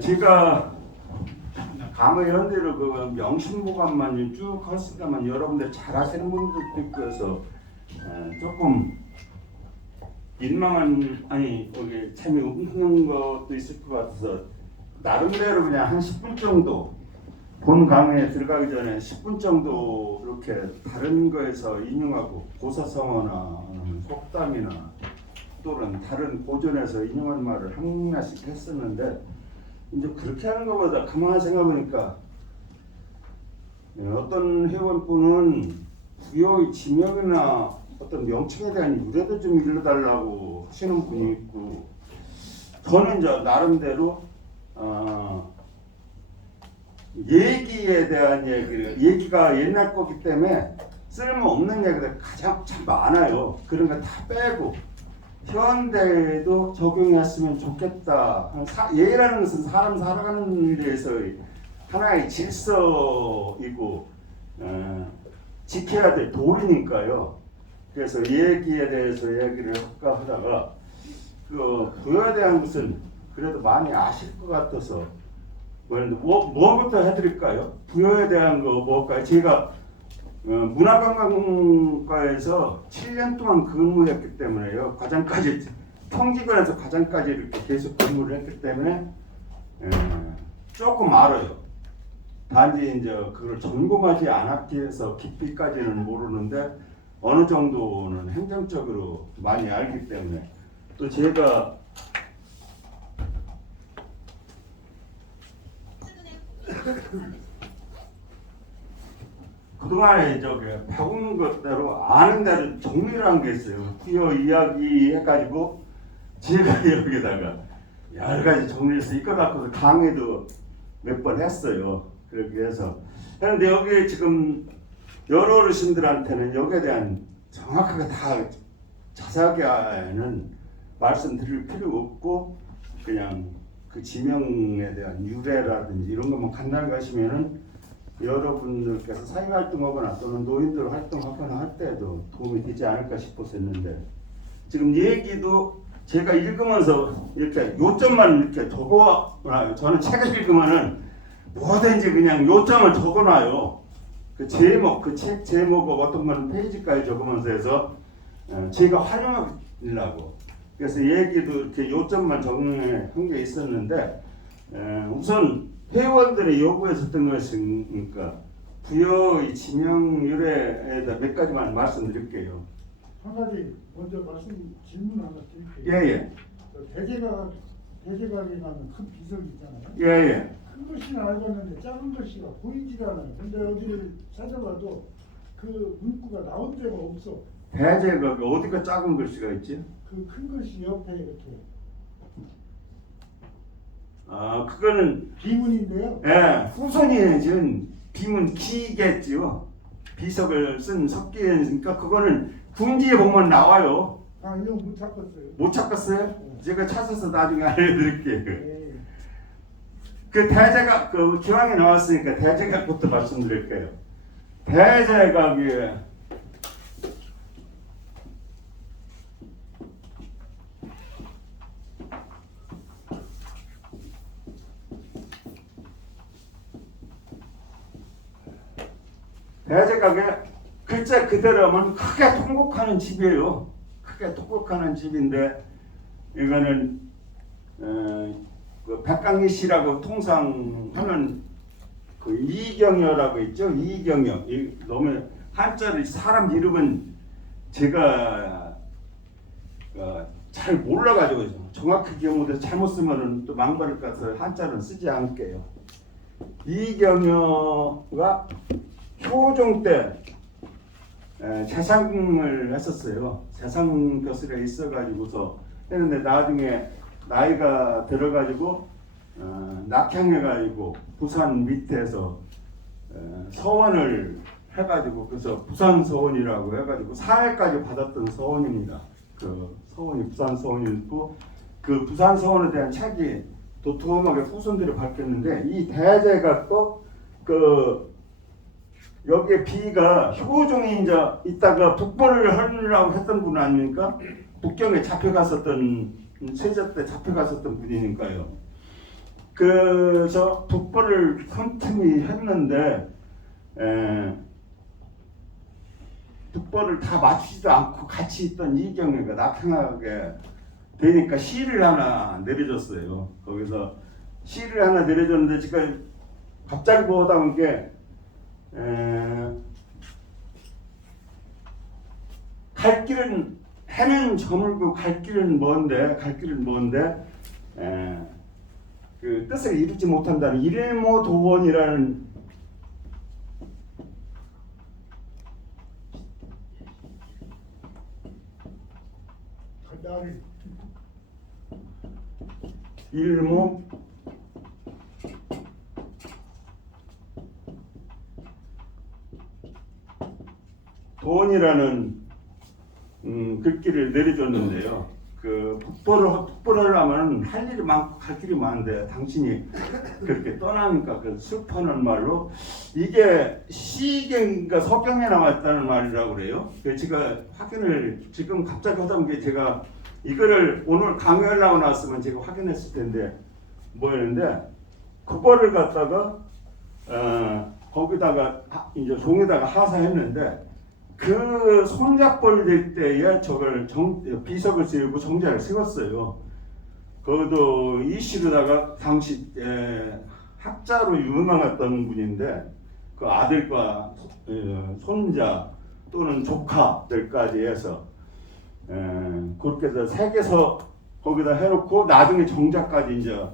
제가 감의 현대로 그 명심보감만 쭉 했으면 여러분들 잘 하시는 분들도 있고 해서 조금 민망한 거기 재미없는 것도 있을 것 같아서 나름대로 그냥 한 10분 정도 본 강의에 들어가기 전에 10분 정도 이렇게 다른 거에서 인용하고 고사성어나 속담이나 또는 다른 고전에서 인용한 말을 하나씩 했었는데 이제 그렇게 하는 것보다 가만히 생각해보니까 어떤 회원분은 부여의 지명이나 어떤 명칭에 대한 유래도 좀 일러달라고 하시는 분이 있고 저는 이제 나름대로 얘기에 대한 얘기가 옛날 거기 때문에 쓸모없는 얘기들 가장 참 많아요. 그런 거 다 빼고 현대에도 적용했으면 좋겠다. 예라는 것은 사람 살아가는 일에서 하나의 질서이고 지켜야 될 도리니까요. 그래서 얘기에 대해서 얘기를 할까 하다가 그 부여에 대한 것은 그래도 많이 아실 것 같아서 뭐부터 해드릴까요? 부여에 대한 거 뭘까요? 제가 문화관광과에서 7년 동안 근무했기 때문에요. 과장까지 평직원에서 과장까지 이렇게 계속 근무를 했기 때문에 조금 알아요. 단지 이제 그걸 전공하지 않았기 해서 깊이까지는 모르는데 어느 정도는 행정적으로 많이 알기 때문에 또 제가 그동안에 배운 것대로 아는 대로 정리를 한 게 있어요. 부여 이야기 해가지고 제가 여기다가 여러 가지 정리해서 이거 갖고서 강의도 몇 번 했어요. 그렇게 해서 그런데 여기 지금 여러 어르신들한테는 여기에 대한 정확하게 다 자세하게는 말씀드릴 필요 없고 그냥 그 지명에 대한 유래라든지 이런 것만 간단히 하시면은 여러분들께서 사회활동하거나 또는 노인들 활동하거나 할 때도 도움이 되지 않을까 싶어서 했는데 지금 얘기도 제가 읽으면서 이렇게 요점만 이렇게 적어놔요. 저는 책을 읽으면은 뭐든지 그냥 요점을 적어놔요. 그 제목, 그 책 제목하고 어떤 거는 페이지까지 적으면서 해서 제가 활용하려고 그래서 얘기도 이렇게 요점만 적어놓은 게 있었는데 우선 회원들의 요구했었던 것이니까 부여의 지명 유래에 대해 몇 가지만 말씀드릴게요. 한 가지 먼저 질문 하나 드릴게요. 예예. 대제각이라는 큰 비석이 있잖아요. 예예. 큰 글씨는 알고 있는데 작은 글씨가 보이질 않아요. 근데 어디를 찾아봐도 그 문구가 나온 데가 없어. 대제각 어디가 작은 글씨가 있지? 그 큰 글씨 옆에 이렇게. 그거는 비문인데요. 예, 후손이 지은 비문 기겠지요. 비석을 쓴 석기니까 그거는 군지에 보면 나와요. 이거 못 찾겠어요. 못 찾겠어요? 네. 제가 찾아서 나중에 알려드릴게요. 네. 그 대제각 그 기왕에 나왔으니까 대제각부터 말씀드릴게요. 대제각이 대제각의 글자 그대로 하면 크게 통곡하는 집이에요. 크게 통곡하는 집인데 이거는 그 백강리 씨라고 통상 하는 그 이경여라고 있죠. 이경여. 너무 한자를 사람 이름은 제가 잘 몰라가지고 정확히 기억 못해서 잘못 쓰면은 또 망발을 까서 한자는 쓰지 않을게요. 이경여가 효종 때 재상을 했었어요. 재상 벼슬에 있어가지고서 했는데 나중에 나이가 들어가지고 낙향해가지고 부산 밑에서 서원을 해가지고 그래서 부산 서원이라고 해가지고 사회까지 받았던 서원입니다. 그 서원이 부산 서원이고 그 부산 서원에 대한 책이 도톰하게 후손들이 밝혔는데 이 대제각도 그 여기에 비가 효종이 이제 있다가 북벌을 하려고 했던 분 아닙니까? 북경에 잡혀갔었던 세자 때 잡혀갔었던 분이니까요. 그저 북벌을 틈틈이 했는데 북벌을 다 맞추지도 않고 같이 있던 이경래가 낙향하게 되니까 시를 하나 내려줬어요. 거기서 시를 하나 내려줬는데 지금 갑자기 보다 보니까 갈 길은 해는 저물고 갈 길은 먼데 그 뜻을 이루지 못한다는 일모도원이라는 나를 일모 도원이라는 글귀를 내려줬는데요. 그 북벌을 하면 할 일이 많고 갈 길이 많은데 당신이 그렇게 떠나니까 그 슬퍼하는 말로 이게 시경인가 서경에 나왔다는 말이라고 그래요. 그래서 제가 확인을 지금 갑자기 하다 보니까 제가 이거를 오늘 강의하려고 나왔으면 제가 확인했을 텐데 뭐였는데 그거를 갖다가 거기다가 이제 종에다가 하사했는데 그 손잡벌 될 때에 저걸 비석을 세우고 정자를 세웠어요. 그것도 이 시로다가 당시 학자로 유명했던 분인데 그 아들과 손자 또는 조카들까지 해서 그렇게 해서 색에서 거기다 해놓고 나중에 정자까지 이제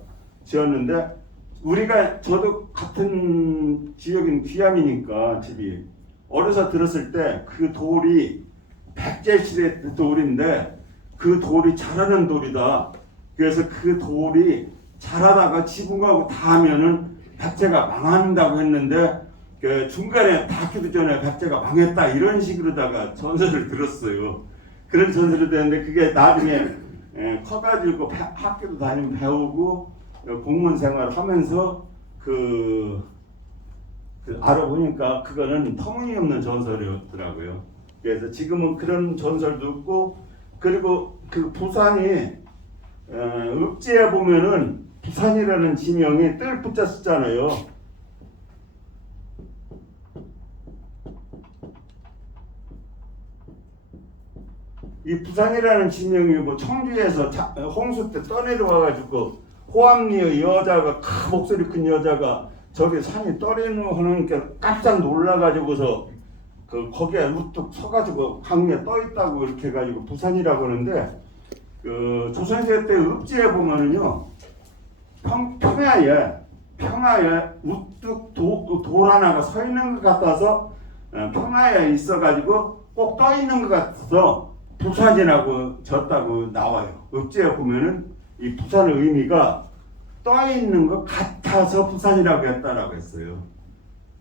지었는데 우리가 저도 같은 지역인 귀암이니까 집이 어려서 들었을 때 그 돌이 백제시대 돌인데 그 돌이 자라는 돌이다. 그래서 그 돌이 자라다가 지붕하고 닿으면은 백제가 망한다고 했는데 그 중간에 닿기도 전에 백제가 망했다 이런 식으로다가 전설을 들었어요. 그런 전설이 되는데 그게 나중에 커가지고 학교도 다니면 배우고 공무원 생활을 하면서 알아보니까 그거는 터무니없는 전설이었더라고요. 그래서 지금은 그런 전설도 없고 그리고 그 부산이 읍지에 보면은 부산이라는 지명이 뜰 붙자 쓰잖아요. 이 부산이라는 지명이 뭐 청주에서 홍수 때 떠내려와가지고 호암리의 여자가 큰 목소리 큰 여자가 저기 산이 떠내려오니까 깜짝 놀라가지고서 그 거기에 우뚝 서가지고 강에 떠 있다고 이렇게 해가지고 부산이라고 하는데 그 조선시대 때 읍지에 보면은요 평야에 우뚝 돌 하나가 서 있는 것 같아서 평야에 있어가지고 꼭 떠 있는 것 같아서 부산이라고 졌다고 나와요. 읍지에 보면은 이 부산의 의미가 떠 있는 것 같아서 부산이라고 했다라고 했어요.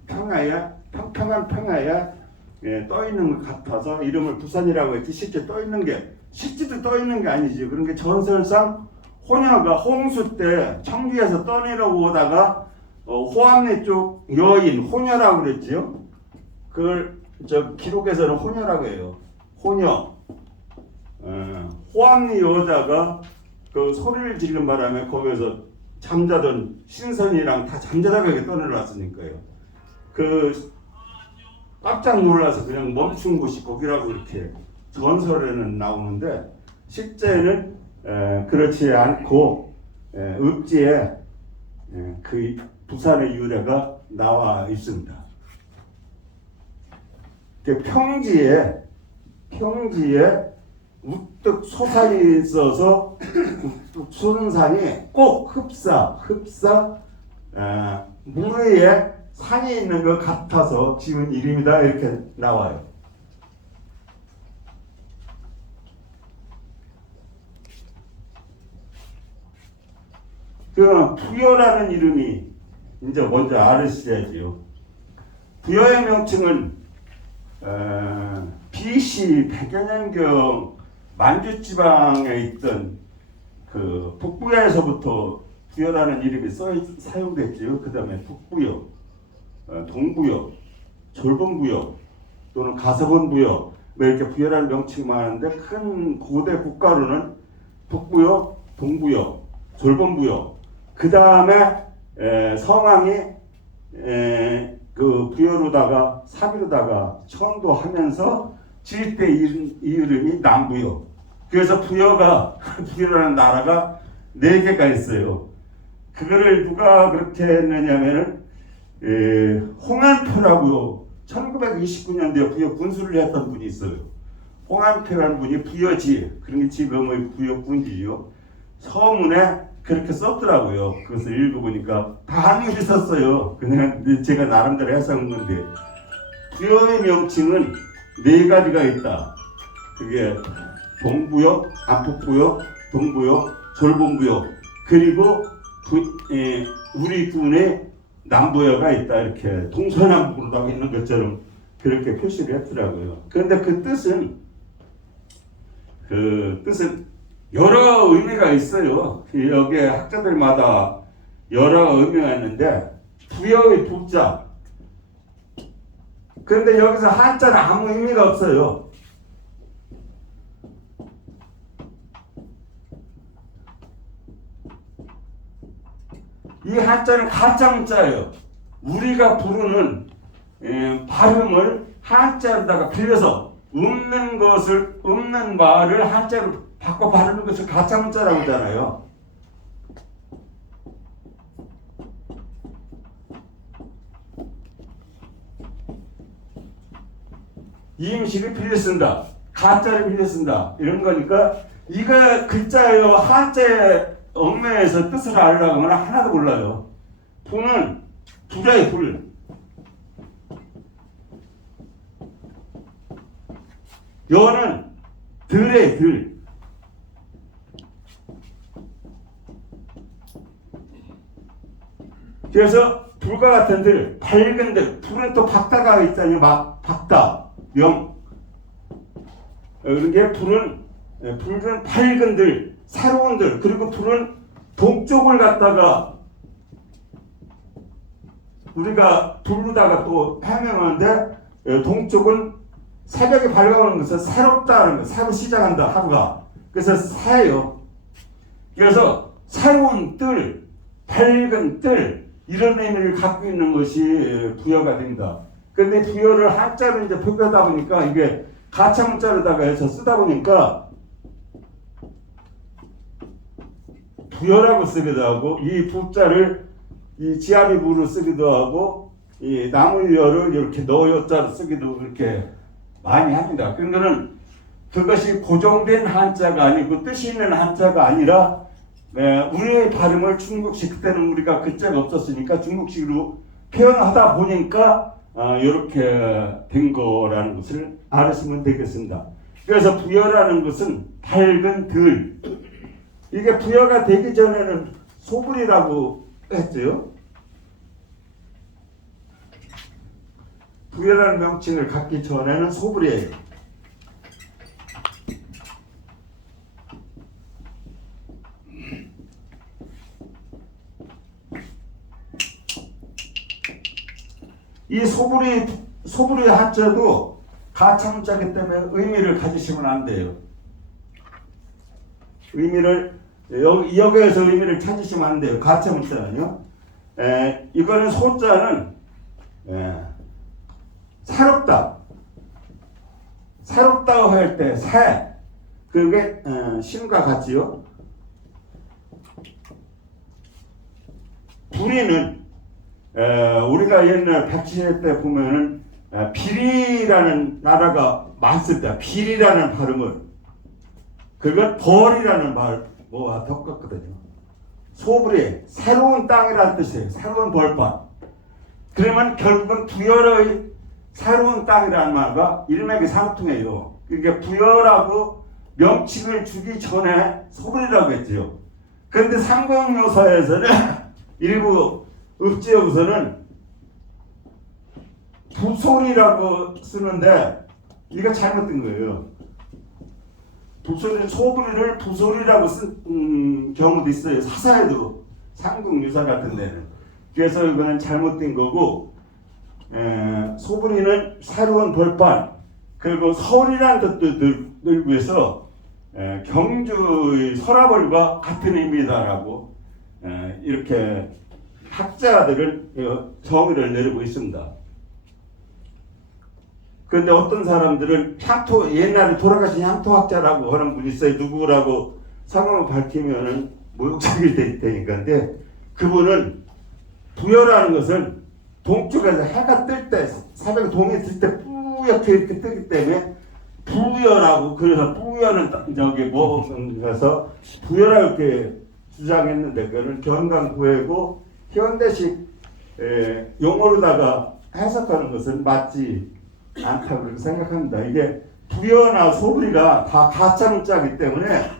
평야에 평평한 평야에 떠 있는 것 같아서 이름을 부산이라고 했지 실제 떠 있는 게 실제도 떠 있는 게 아니지. 그런 게 전설상 호녀가 홍수 때 청주에서 떠내려오다가 호암리 쪽 여인 호녀라고 그랬지요. 그걸 저 기록에서는 호녀라고 해요. 호녀. 호암리 여자가 그 소리를 지르는 바람에 거기서 잠자던 신선이랑 다 잠자다가 이렇게 떠내려왔으니까요. 그 깜짝 놀라서 그냥 멈춘 곳이 거기라고 이렇게 전설에는 나오는데 실제는 그렇지 않고 읍지에 그 부산의 유래가 나와 있습니다. 평지에 우뚝 소산이 있어서 우뚝 솟는 산이 꼭 흡사 물 위에 산이 있는 것 같아서 지은 이름이다 이렇게 나와요. 그 부여라는 이름이 이제 먼저 알으셔야지요. 부여의 명칭은 BC 100여 년경 만주 지방에 있던 그 북부여에서부터 부여라는 이름이 사용됐지요. 그 다음에 북부여, 동부여, 졸본부여 또는 가서본부여 뭐 이렇게 부여라는 명칭이 많은데 큰 고대 국가로는 북부여, 동부여, 졸본부여 그 다음에 성왕이 그 부여로다가 사비로다가 천도하면서 지을 때 이름이 남부여. 그래서 부여라는 나라가 4개가 있어요. 그거를 누가 그렇게 했느냐면은 홍안표라고요. 1929년도에 부여 군수를 했던 분이 있어요. 홍안표라는 분이 부여지, 그런 게 지금의 부여군지요. 서문에 그렇게 썼더라고요. 그것을 읽어보니까 반응이 있었어요. 그냥 제가 나름대로 해석한 건데, 부여의 명칭은 4가지가 있다. 그게 동부여, 안폭부여, 동부여, 졸본부여, 그리고 우리 군의 남부여가 있다. 이렇게 동서남북으로 있는 것처럼 그렇게 표시를 했더라고요. 그런데 그 뜻은 여러 의미가 있어요. 여기에 학자들마다 여러 의미가 있는데, 부여의 부자. 그런데 여기서 한자는 아무 의미가 없어요. 이 한자는 가짜문자예요. 우리가 부르는 발음을 한자로다가 빌려서 없는 말을 한자로 바꿔 바르는 것을 가짜문자라고 하잖아요. 이임식을 빌려 쓴다, 가짜를 빌려 쓴다, 이런 거니까 이거 글자예요. 한자의 얽매에서 뜻을 알려고 하면 하나도 몰라요. 부는 부자의 불. 여는 들의 들. 그래서 불과 같은 들, 밝은 들. 불은 또 박다가 있잖아요. 막 박다, 명. 그런 게 불은 밝은 들, 새로운 들. 그리고 불은 동쪽을 갖다가 우리가 불르다가 또 해명하는데, 동쪽은 새벽에 밝아오는 것은 새롭다는 거, 새로 시작한다, 하루가. 그래서 새요. 그래서 새로운 뜰, 밝은 뜰, 이런 의미를 갖고 있는 것이 부여가 됩니다. 근데 부여를 한자로 이제 표기하다 보니까 이게 가짜문자로다가 해서 쓰다 보니까 부여라고 쓰기도 하고, 이 부자를 이 지아비 부로 쓰기도 하고, 이 나물여를 이렇게 너여자로 쓰기도 그렇게 많이 합니다. 그러니까는 그것이 고정된 한자가 아니고 뜻이 있는 한자가 아니라, 우리의 발음을 중국식, 그때는 우리가 글자가 없었으니까 중국식으로 표현하다 보니까 이렇게 된 거라는 것을 알으시면 되겠습니다. 그래서 부여라는 것은 밝은 들. 이게 부여가 되기 전에는 소불이라고 했죠. 부여라는 명칭을 갖기 전에는 소불이에요. 이 소불이 한자도 가차문자이기 때문에 의미를 가지시면 안 돼요. 의미를 여기에서 의미를 찾으시면 안 돼요. 가차문자는요. 이거는 소자는 새롭다. 새롭다고 할 때 새. 그게 신과 같지요. 불이는 우리가 옛날 백시대 때 보면은 비리라는 나라가 많을 때 비리라는 발음을, 그걸 벌이라는 말과 덮었거든요. 소불이 새로운 땅이라는 뜻이에요. 새로운 벌판. 그러면 결국은 부여의 새로운 땅이라는 말과 일맥상통해요. 그러니까 부여라고 명칭을 주기 전에 소불이라고 했죠. 그런데 삼국묘사에서는 일부 읍지역에서는 부솔이라고 쓰는데 이거 잘못된 거예요. 소불이를 부솔이라고 쓴 경우도 있어요. 사사에도, 삼국유사 같은 데는. 그래서 이거는 잘못된 거고, 소불이는 새로운 벌판, 그리고 서울이라는 뜻도 들고 해서 경주의 서라벌과 같은 의미다라고 이렇게 학자들은 정의를 내리고 있습니다. 그런데 어떤 사람들은 옛날에 돌아가신 향토학자라고 하는 분이 있어요. 누구라고 성함을 밝히면은 모욕적이 될 테니까. 근데 그분은 부여라는 것은 동쪽에서 해가 뜰 때, 새벽에 동이 뜰 때 뿌옇게 이렇게 뜨기 때문에 부여라고, 그래서 부여는 저기 뭐가서 부여라고 이렇게 주장했는데, 그거는 경강부회고 현대식 용어로다가 해석하는 것은 맞지 않다고 그렇게 생각합니다. 이게 부여나 소부리가 다 가짜 문자이기 때문에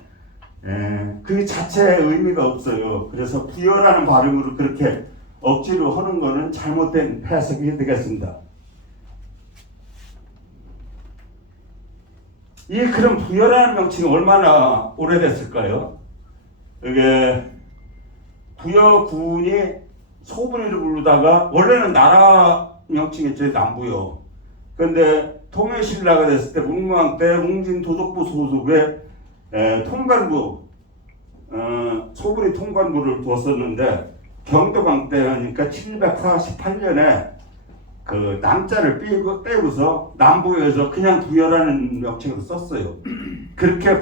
그 자체의 의미가 없어요. 그래서 부여라는 발음으로 그렇게 억지로 하는 것은 잘못된 해석이 되겠습니다. 그럼 부여라는 명칭이 얼마나 오래됐을까요? 이게 부여군이 소부리를 부르다가 원래는 나라 명칭이었죠. 남부요. 그런데 통일신라가 됐을 때 문무왕 때 웅진도독부 소속의 통관부 소부리 통관부를 두었었는데 경도강 때니까 748년에 그 남자를 떼고서 남부에서 그냥 부여라는 명칭으로 썼어요. 그렇게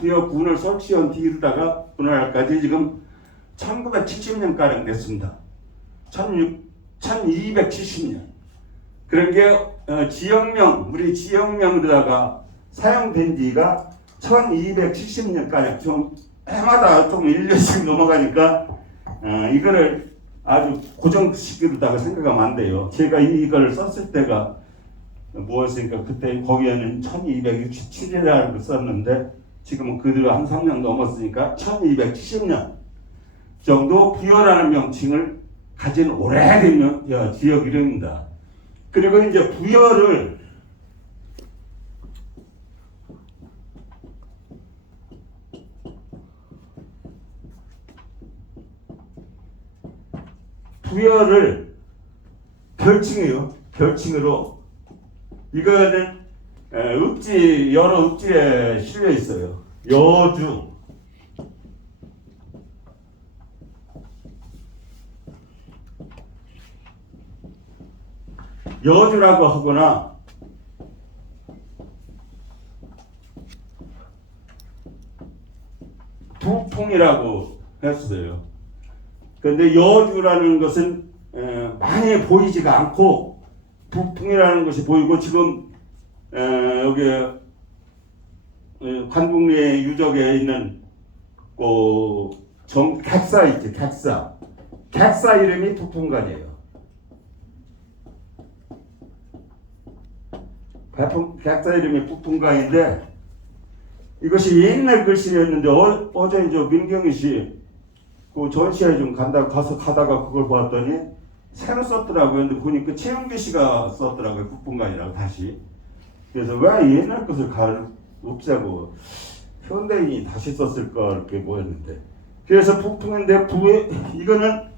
부여군을 설치한 뒤로다가 오늘날까지 지금 1970년가량 됐습니다. 1270년. 그런 게 우리 지역명으로다가 사용된 지가 1270년가량. 좀 해마다 좀 1년씩 넘어가니까 이거를 아주 고정식으로다가 생각하면 안 돼요. 제가 이걸 썼을 때가 뭐였으니까 그때 거기에는 1267이라는 걸 썼는데 지금은 그대로 한 3년 넘었으니까 1270년 정도 부여라는 명칭을 가진 오래된 지역 이름입니다. 그리고 이제 부여를 별칭으로 이거는 여러 읍지에 실려 있어요. 여주라고 하거나 부풍이라고 했어요. 그런데 여주라는 것은 많이 보이지가 않고 부풍이라는 것이 보이고 지금 여기 관북리 유적에 있는 객사 있지. 객사 이름이 부풍관이에요. 객사 이름이 부풍관인데 이것이 옛날 글씨였는데 어제 이제 민경희 씨 그 전시회 좀 가다가 그걸 봤더니 새로 썼더라고요. 근데 보니까 최영기 씨가 썼더라고요. 부풍관이라고 다시. 그래서 왜 옛날 것을 없애고 현대인이 다시 썼을까 이렇게 보였는데. 그래서 부풍인데 이거는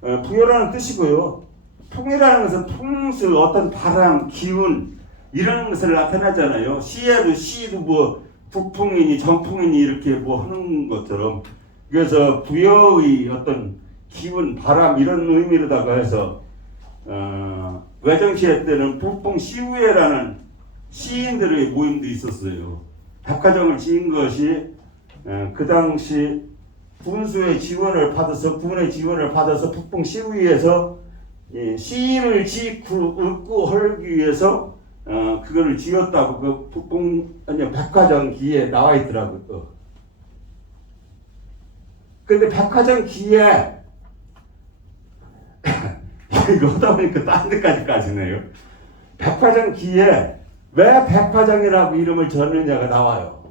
부여라는 뜻이고요. 풍이라는 것은 풍수, 어떤 바람, 기운 이런 것을 나타나잖아요. 시도 뭐 북풍이니 정풍이니 이렇게 뭐 하는 것처럼. 그래서 부여의 어떤 기운, 바람 이런 의미로다가 해서 외정시회 때는 북풍시우회라는 시인들의 모임도 있었어요. 백화점을 지은 것이 그 당시 군의 지원을 받아서 북풍시우회에서 시인을 짓고 헐기 위해서 그거를 지었다고 그 백화점 기에 나와 있더라고요. 근데 백화점 기에 이거 하다 보니까 딴 데까지 가시네요. 백화점 기에 왜 백화점이라고 이름을 졌느냐가 나와요.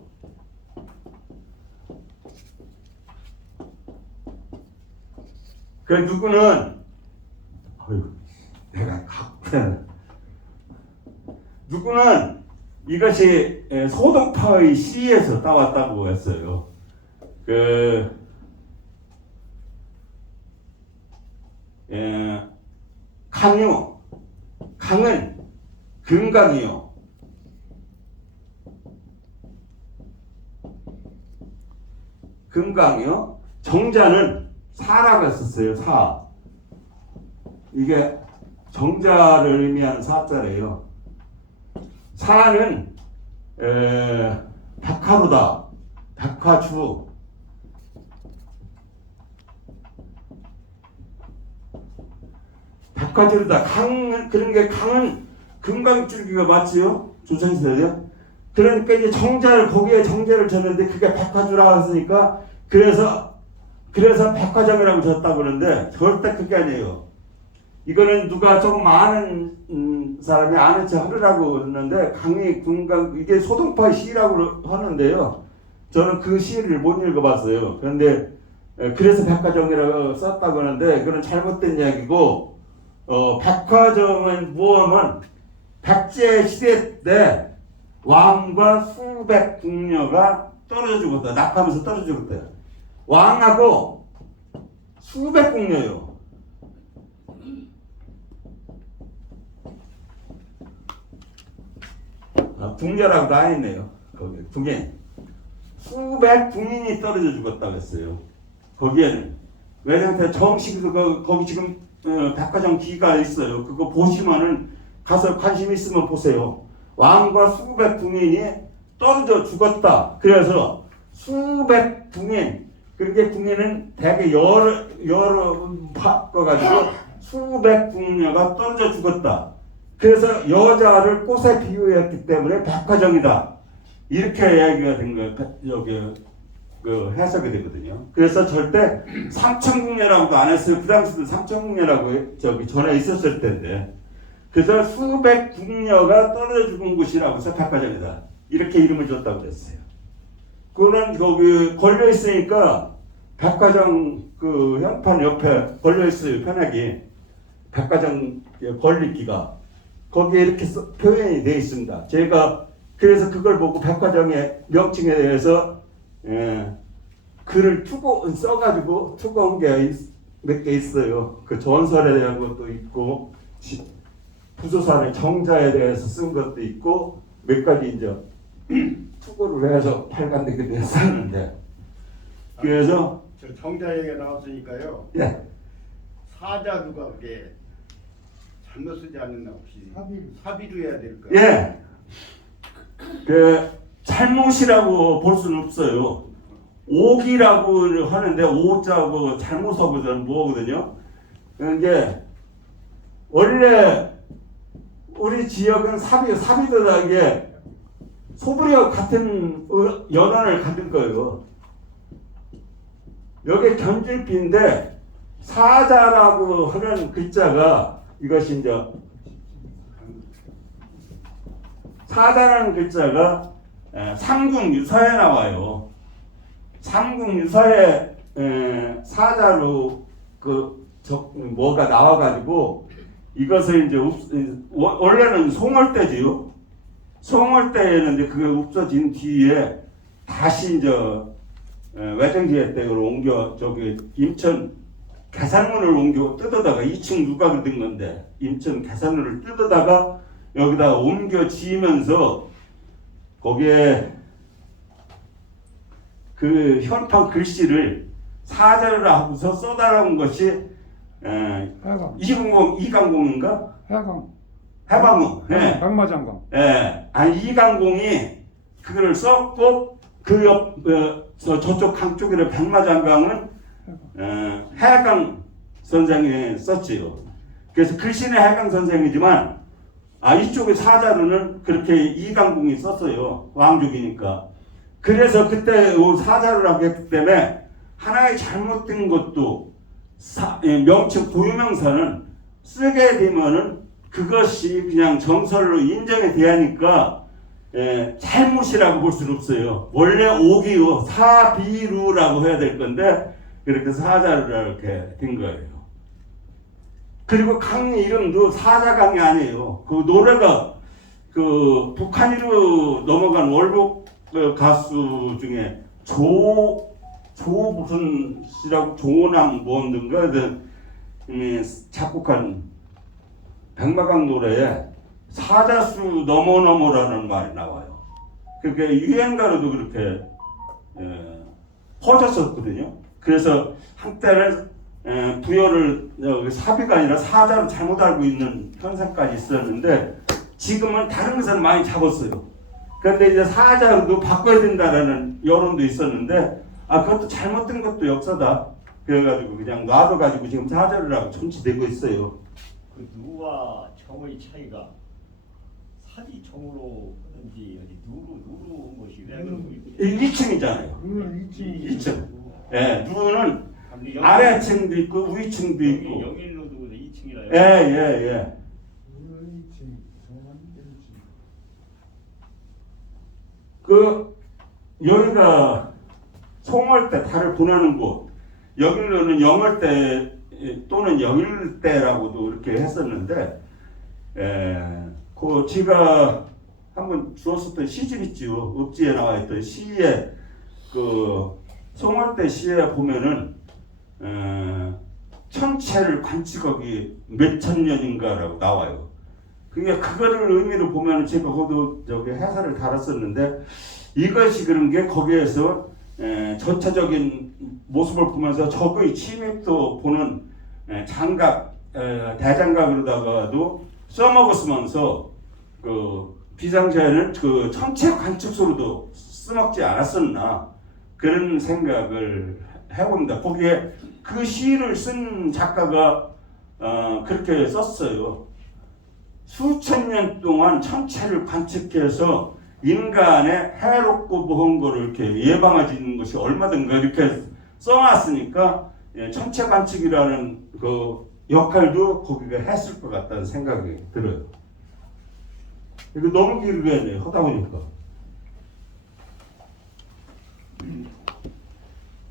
그 누구는 이것이 소동파의 시에서 따왔다고 했어요. 강은 금강이요. 금강이요. 정자는 사라고 했었어요. 사. 이게 정자를 의미하는 사자래요. 사는 백화루다. 백화주. 백화주루다. 그런 게 강은 금강줄기가 맞지요? 조선시대요. 그러니까 이제 정자를 거기에 정자를 줬는데 그게 백화주라고 했으니까 그래서 백화점이라고 줬다고 그러는데 절대 그게 아니에요. 이거는 누가 조금 아는 사람이 아는 체 하려고 그러는데 강의 금강 이게 소동파의 시라고 하는데요. 저는 그 시를 못 읽어봤어요. 그런데 그래서 백화점이라고 썼다고 하는데 그건 잘못된 이야기고 백화점은 무엇은 백제 시대 때 왕과 수백 궁녀가 떨어져 죽었다. 낙하면서 떨어져 죽었대요. 왕하고 수백 궁녀요. 궁녀라고도 안 했네요. 거기 궁인. 수백 궁인이 떨어져 죽었다고 했어요. 거기에는. 왜냐면 정식으로 거기 지금 백화점 기가 있어요. 그거 보시면은 가서 관심 있으면 보세요. 왕과 수백 궁인이 떨어져 죽었다. 그래서 수백 궁인, 그렇게 궁인은 대개 여러 바꿔가지고 수백 궁녀가 떨어져 죽었다. 그래서 여자를 꽃에 비유했기 때문에 백화점이다. 이렇게 이야기가 된 거예요. 여기 그 해석이 되거든요. 그래서 절대 삼천궁녀라고도 안 했어요. 그 당시도 삼천궁녀라고 저기 전에 있었을 텐데. 그래서 수백 궁녀가 떨어져 죽은 곳이라고 해서 백화점이다. 이렇게 이름을 줬다고 그랬어요. 그거는 거기 걸려 있으니까 백화점 그 현판 옆에 걸려 있어요. 편하게 백화점 걸리기가 거기에 이렇게 표현이 되어 있습니다. 제가 그래서 그걸 보고 백화점의 명칭에 대해서 글을 써가지고 투고한 게 몇 개 있어요. 그 전설에 대한 것도 있고 부조산의 정자에 대해서 쓴 것도 있고 몇 가지 이제 투고를 해서 발간되게 됐었는데 그래서 저 정자 얘기가 나왔으니까요. 예. 사자두가 그게 잘못 쓰지 않는 나 혹시 사비로 해야 될까요? 예. 그 잘못이라고 볼 수는 없어요. 옥이라고 하는데 오자고 잘못하고는 뭐거든요. 그게 원래 우리 지역은 사비도다게 소불이와 같은 연원을 갖는 거예요. 여기 견줄비인데 사자라고 하는 글자가 이것이 이제 사자라는 글자가 삼국유사에 나와요. 삼국유사에 사자로 뭐가 나와가지고 이것을 이제 원래는 송월대지요. 송월대에는 이제 그게 없어진 뒤에 다시 이제 외정지회 때로 옮겨 저기 인천 계산문을 옮겨 뜯어다가 2층 누각을 든 건데 인천 계산문을 뜯어다가 여기다 옮겨 지으면서 거기에 그 현판 글씨를 사자를 하고서 써달라는 것이 이강공인가? 해방공. 네. 백마장관. 예. 아니 이강공이 그거를 썼고 그 옆 저쪽 한쪽에 백마장강은 해강 선생이 썼지요. 그래서 글씨는 해강 선생이지만 이쪽에 사자로는 그렇게 이강공이 썼어요. 왕족이니까. 그래서 그때 사자를 하게 했기 때문에 하나의 잘못된 것도 명칭 고유명사는 쓰게 되면은 그것이 그냥 정설로 인정이 돼야니까 잘못이라고 볼 수는 없어요. 원래 오기요 사비루라고 해야 될 건데 그렇게 사자를 이렇게 된 거예요. 그리고 강 이름도 사자강이 아니에요. 그 노래가 그 북한으로 넘어간 월북 가수 중에 조 무슨 씨라고 조남 뭔든가 작곡한 백마강 노래에 사자수 너머너머라는 말이 나와요. 그게 유행가로도 그렇게 퍼졌었거든요. 그래서 한때는 부여를 사비가 아니라 사자로 잘못 알고 있는 현상까지 있었는데 지금은 다른 것을 많이 잡았어요. 그런데 이제 사자로도 바꿔야 된다라는 여론도 있었는데 그것도 잘못된 것도 역사다. 그래가지고 그냥 놔둬가지고 지금 사자를 하고 존치되고 있어요. 그 누와 정의 차이가 사지 정으로 하든지 어디 누로 것이 왜 그런 거 2층이잖아요. 물론 있지. 2층. 예, 누는 아래층도 있고 위층도 있고. 영일로도 2층이라요. 예. 물론 있지. 정말 있지. 그 여기가 송월대 달을 보내는 곳, 여기로는 영월대 또는 영일대라고도 이렇게 했었는데, 그 제가 한번 주었었던 시집 있죠. 읍지에 나와 있던 시에 그 송월대 시에 보면은 천체를 관측하기 몇천 년인가라고 나와요. 그거를 의미로 보면 제가 거기도 저기 해설을 달았었는데 이것이 그런 게 거기에서 전체적인 모습을 보면서 적의 침입도 보는 장갑 대장갑으로다가도 써먹었으면서 그 비상시에는 그 천체 관측소로도 써먹지 않았었나 그런 생각을 해봅니다. 거기에 그 시를 쓴 작가가 그렇게 썼어요. 수천 년 동안 천체를 관측해서 인간의 해롭고 무거운 거를 이렇게 예방해주는 것이 얼마든가 이렇게 써놨으니까 천체 관측이라는 그 역할도 거기가 했을 것 같다는 생각이 들어요. 이거 너무 길게 했네요. 하다 보니까.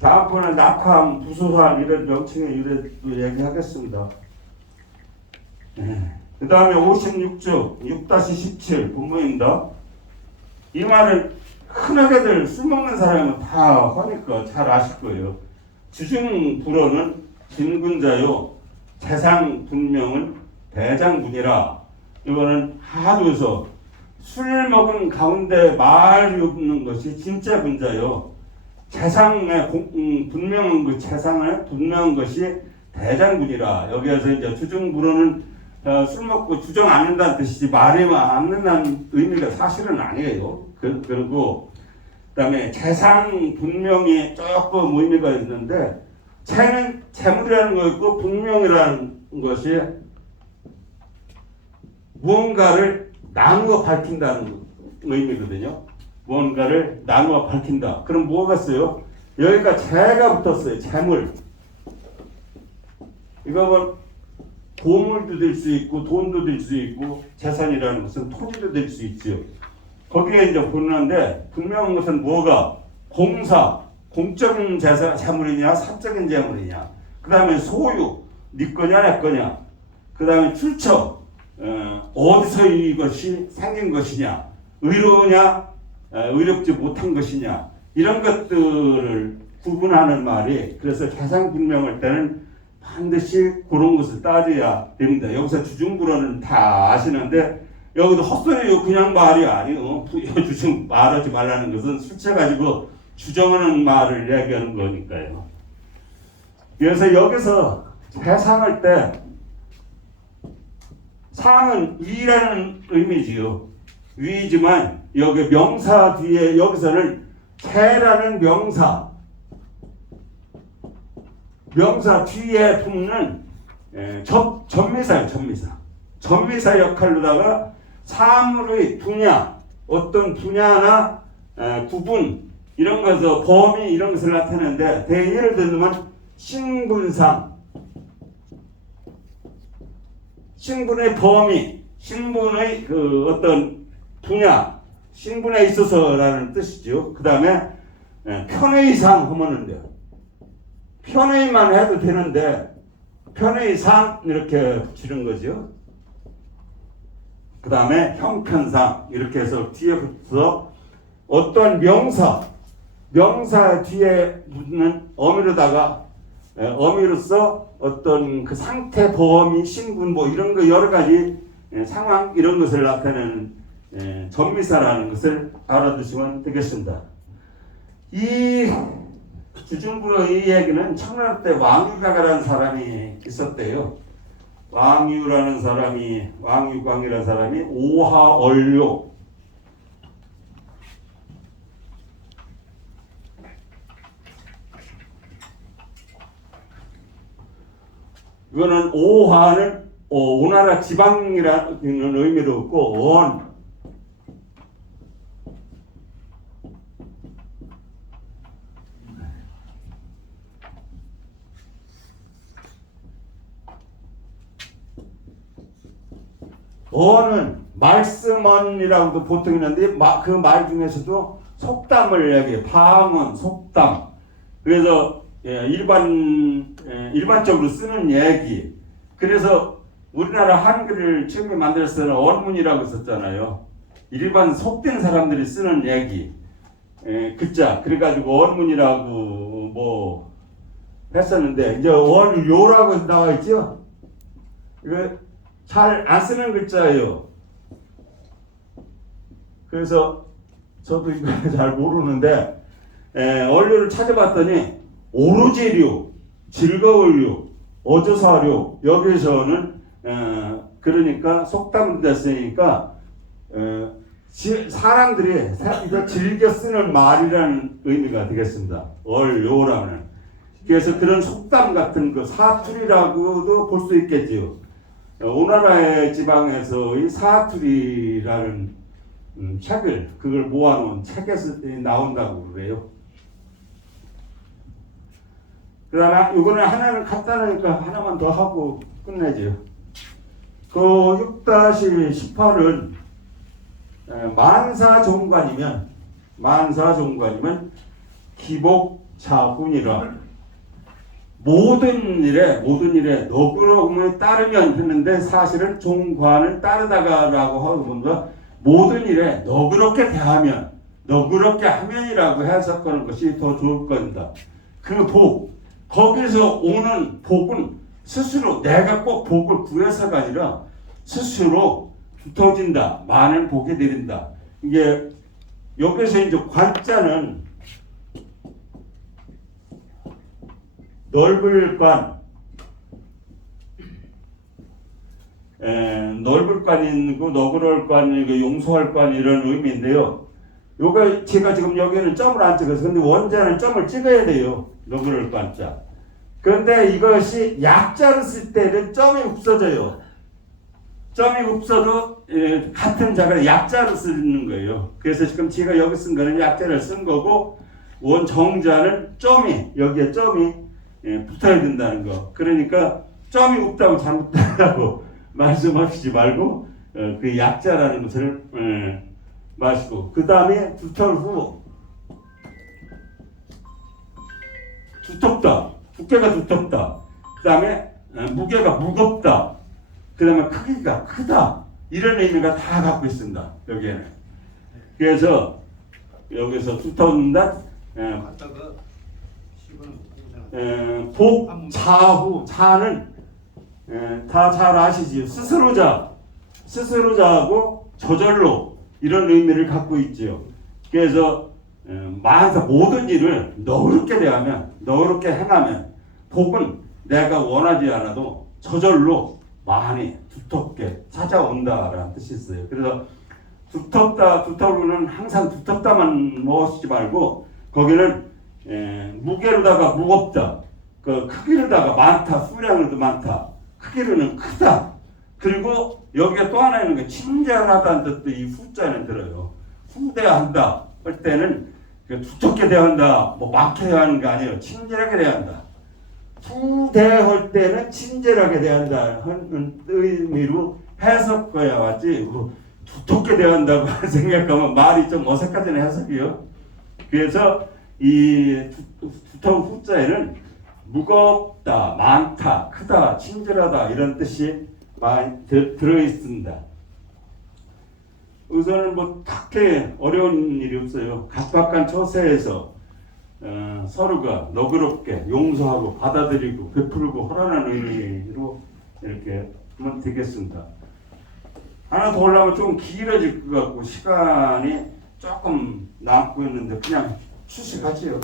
다음번에 낙황, 부소산 이런 명칭의 유래도 얘기하겠습니다. 그 다음에 56쪽 6-17 본문입니다. 이 말을 흔하게들 술먹는 사람은 다 하니까 잘 아실 거예요. 주중불어는 진군자요 재상분명은 대장군이라. 이거는 하도에서 술 먹은 가운데 말이 없는 것이 진짜 군자요. 재상의 분명한 그 재상의 분명한 것이 대장군이라. 여기에서 이제 주중불어는 술 먹고 주정 않는다는 뜻이지 말이 않는다는 의미가 사실은 아니에요. 그리고 그다음에 재상 분명이 조금 의미가 있는데 재는 재물이라는 거 있고 분명이라는 것이 무언가를 나누어 밝힌다는 의미거든요. 무언가를 나누어 밝힌다. 그럼 뭐가 있어요? 여기가 재가 붙었어요. 재물. 이거 뭐 보물도 될 수 있고 돈도 될 수 있고 재산이라는 것은 토지도 될 수 있죠. 거기에 이제 보는데 분명한 것은 뭐가 공사, 공적인 재물이냐 사적인 재물이냐. 그 다음에 소유, 네 거냐 내 거냐. 그 다음에 출처, 어디서 이것이 생긴 것이냐. 의로냐 의롭지 못한 것이냐. 이런 것들을 구분하는 말이 그래서 재상분명할 때는 반드시 그런 것을 따져야 됩니다. 여기서 주중불어는 다 아시는데 여기도 헛소리요. 그냥 말이 아니요. 주중 말하지 말라는 것은 술체 가지고 주정하는 말을 얘기하는 거니까요. 그래서 여기서 재상할 때 상은 위라는 의미지요. 위지만 여기 명사 뒤에 여기서는 재라는 명사 뒤에 붙는 전미사예요. 전미사 역할로다가 사물의 분야, 어떤 분야나 구분 이런 것에서 범위 이런 것을 나타내는데 예를 들면 신분상, 신분의 범위, 신분의 그 어떤 분야, 신분에 있어서라는 뜻이죠. 그 다음에 편의상 하면은 돼요. 편의만 해도 되는데 편의상 이렇게 붙이는 거죠. 그 다음에 형편상 이렇게 해서 뒤에 붙어서 어떤 명사 뒤에 붙는 어미로다가 어미로서 어떤 그 상태, 범위, 신분 뭐 이런 거 여러 가지 상황 이런 것을 나타내는 전미사라는 것을 알아두시면 되겠습니다. 이 주중부의 이 얘기는 청나라 때 왕유강이라는 사람이 있었대요. 왕유광이라는 사람이 오하얼료 이거는 오하는 오나라 지방이라는 의미도 없고 원 어는 말씀언이라고도 보통 있는데 그 말 중에서도 속담을 얘기해. 방언, 속담. 그래서 일반적으로 쓰는 얘기. 그래서 우리나라 한글을 처음에 만들었을 때는 언문이라고 썼잖아요. 일반 속된 사람들이 쓰는 얘기. 글자. 그래가지고 언문이라고 뭐 했었는데 이제 원료라고 나와 있죠. 이거 잘 안 쓰는 글자예요. 그래서 저도 이거 잘 모르는데 원료를 찾아봤더니 오로지류, 즐거울류, 어조사류 여기서는 그러니까 속담 됐으니까 사람들이 즐겨 쓰는 말이라는 의미가 되겠습니다. 원료라는. 그래서 그런 속담 같은 그 사투리라고도 볼 수 있겠지요. 오나라의 지방에서의 사투리라는 책을 그걸 모아놓은 책에서 나온다고 그래요. 그다음에 이거는 하나는 간단하니까 하나만 더 하고 끝내죠. 그 6-18은 만사종관이면 기복자훈이라 모든 일에 너그러움을 따르면 했는데 사실은 종관을 따르다가라고 하고 뭔가 모든 일에 너그럽게 대하면 너그럽게 하면이라고 해석하는 것이 더 좋을 겁니다. 그 복 거기서 오는 복은 스스로 내가 꼭 복을 구해서가 아니라 스스로 두터워진다. 많은 복이 내린다. 이게 여기서 이제 관자는 넓을 관이 있고 너그러울 관이고 용서할 관 이런 의미인데요. 요거 제가 지금 여기는 점을 안 찍어서 근데 원자는 점을 찍어야 돼요. 너그러울 관자. 그런데 이것이 약자를 쓸 때는 점이 없어져요. 점이 없어도 같은 자가 약자를 쓰는 거예요. 그래서 지금 제가 여기 쓴 거는 약자를 쓴 거고 원 정자는 점이 여기에 점이 붙어야 된다는 거. 그러니까 점이 없다고 잘못된다고 말씀하시지 말고 그 약자라는 것을 마시고 그 다음에 두털후 두텁다. 두께가 두텁다. 그 다음에 무게가 무겁다. 그 다음에 크기가 크다. 이런 의미가 다 갖고 있습니다. 여기에는. 그래서 여기서 두텁다. 복, 자후, 자는 다 잘 아시지요. 스스로자하고 저절로 이런 의미를 갖고 있지요. 그래서 모든 일을 너그럽게 대하면 너그럽게 행하면 복은 내가 원하지 않아도 저절로 많이 두텁게 찾아온다라는 뜻이 있어요. 그래서 두텁다는 항상 두텁다만 모시지 말고 거기는 무게로다가 무겁다. 그 크기로다가 많다. 수량으로도 많다. 크기로는 크다. 그리고 여기에 또 하나 있는 게 친절하다는 뜻도 이 후자는 들어요. 후대한다 할 때는 두텁게 대한다, 뭐 많게 대하는 게 아니에요. 친절하게 대한다. 후대할 때는 친절하게 대한다 하는 의미로 해석해야 맞지. 두텁게 대한다고 생각하면 말이 좀 어색하잖아요. 해석이요. 그래서 이 두터운 후자에는 무겁다, 많다, 크다, 친절하다 이런 뜻이 많이 들어있습니다. 우선은 뭐 딱히 어려운 일이 없어요. 각박한 처세에서 서로가 너그럽게 용서하고 받아들이고 베풀고 허락하는 의미로 이렇게 하면 되겠습니다. 하나 더 하려면 좀 길어질 것 같고 시간이 조금 남고 있는데 그냥 수식하지요.